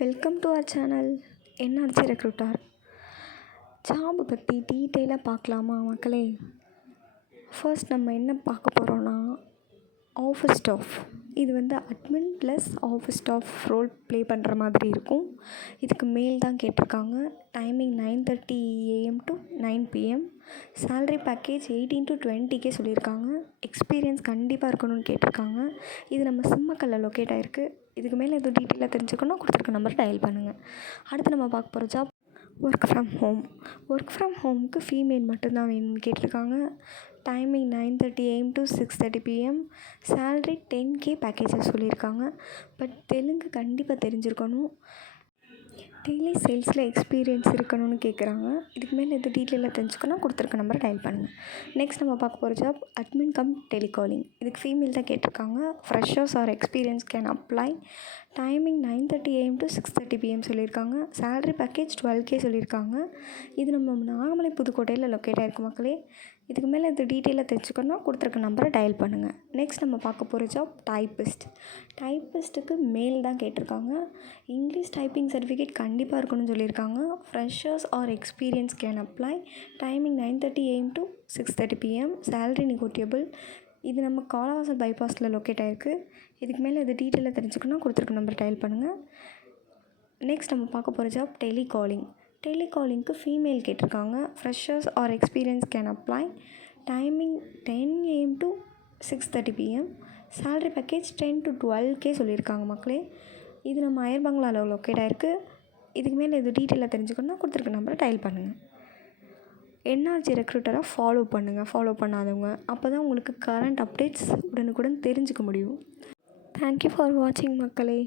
Welcome to our channel NRG recruiter. ஜாபை பற்றி டீட்டெயிலாக பார்க்கலாமா மக்களே? ஃபர்ஸ்ட் நம்ம என்ன பார்க்க போகிறோன்னா ஆஃபீஸ் ஸ்டாஃப். இது admin plus office staff role play பண்ணுற மாதிரி இருக்கும். இதுக்கு மெயில் தான் கேட்டிருக்காங்க. Timing 9:30 AM to 9 PM. Salary package 18 to 20K சொல்லியிருக்காங்க. எக்ஸ்பீரியன்ஸ் கண்டிப்பாக இருக்கணும்னு கேட்டிருக்காங்க. இது நம்ம சிம்மக்கல்ல லொக்கேட் ஆகிருக்கு. இதுக்கு மேலே எதுவும் டீட்டெயிலாக தெரிஞ்சுக்கணும், கொடுத்துருக்க நம்பர் டயல் பண்ணுங்கள். அடுத்து நம்ம பார்க்க போகிற job work from home. Work from ஹோமுக்கு ஃபீமேல் மட்டும்தான் வேணும்னு கேட்டிருக்காங்க. Timing 9:30 AM to 6:30 PM. Salary 10K packages சொல்லியிருக்காங்க. பட் தெலுங்கு கண்டிப்பாக தெரிஞ்சிருக்கணும். டெய்லி சேல்ஸில் எக்ஸ்பீரியன்ஸ் இருக்கணும்னு கேட்குறாங்க. இதுக்கு மேலே எது டீட்டெயிலாக தெரிஞ்சுக்கணும், கொடுத்துருக்க நம்பரை டயல் பண்ணுங்கள். நெக்ஸ்ட் நம்ம பார்க்க போகிற ஜாப் அட்மின் கம் டெலிகாலிங். இதுக்கு ஃபீமேல் தான் கேட்டிருக்காங்க. Freshers or experience can apply. Timing 9:30 AM to 6:30 PM சொல்லியிருக்காங்க. சேலரி பேக்கேஜ் 12K சொல்லியிருக்காங்க. இது நம்ம நாகமலை புதுக்கோட்டையில் லொக்கேட் ஆகிருக்கு மக்களே. இதுக்கு மேலே இது டீட்டெயிலாக தெரிஞ்சுக்கணும், கொடுத்துருக்க நம்பரை டயல் பண்ணுங்கள். நெக்ஸ்ட் நம்ம பார்க்க போகிற ஜாப் டைப்பிஸ்ட். டைப்பிஸ்ட்டுக்கு மேல் தான் கேட்டிருக்காங்க. இங்கிலீஷ் டைப்பிங் சர்டிஃபிகேட் கண்டிப்பாக இருக்கணும்னு சொல்லியிருக்காங்க. Freshers or experience can apply. Timing 9:30 AM to 6:30 PM. Salary negotiable. இது நம்ம காலவாசல் பைபாஸில் லொக்கேட் ஆகிருக்கு. இதுக்கு மேலே இது டீட்டெயிலாக தெரிஞ்சுக்கணும், கொடுத்துருக்க நம்பர் டயல் பண்ணுங்கள். நெக்ஸ்ட் நம்ம பார்க்க போகிற ஜாப் டெலிகாலிங். டெலிகாலிங்க்கு ஃபீமேல் கேட்டிருக்காங்க. Freshers or experience can apply. Timing 10 AM to 6:30 PM. Salary package 10 to 12K சொல்லியிருக்காங்க மக்களே. இது நம்ம அயர் பங்களாவில் லொக்கேட் ஆகிருக்கு. இதுக்கு மேலே இது டீட்டெயிலாக தெரிஞ்சுக்கணும்னா கொடுத்துருக்க நம்பரை டயல் பண்ணுங்கள். என்ஆர்ஜி ரெக்ரூட்டராக ஃபாலோ பண்ணுங்கள், ஃபாலோ பண்ணாதவங்க. அப்போ தான் உங்களுக்கு கரண்ட் அப்டேட்ஸ் உடனுக்குடன் தெரிஞ்சுக்க முடியும். தேங்க்யூ ஃபார் வாட்சிங் மக்களே.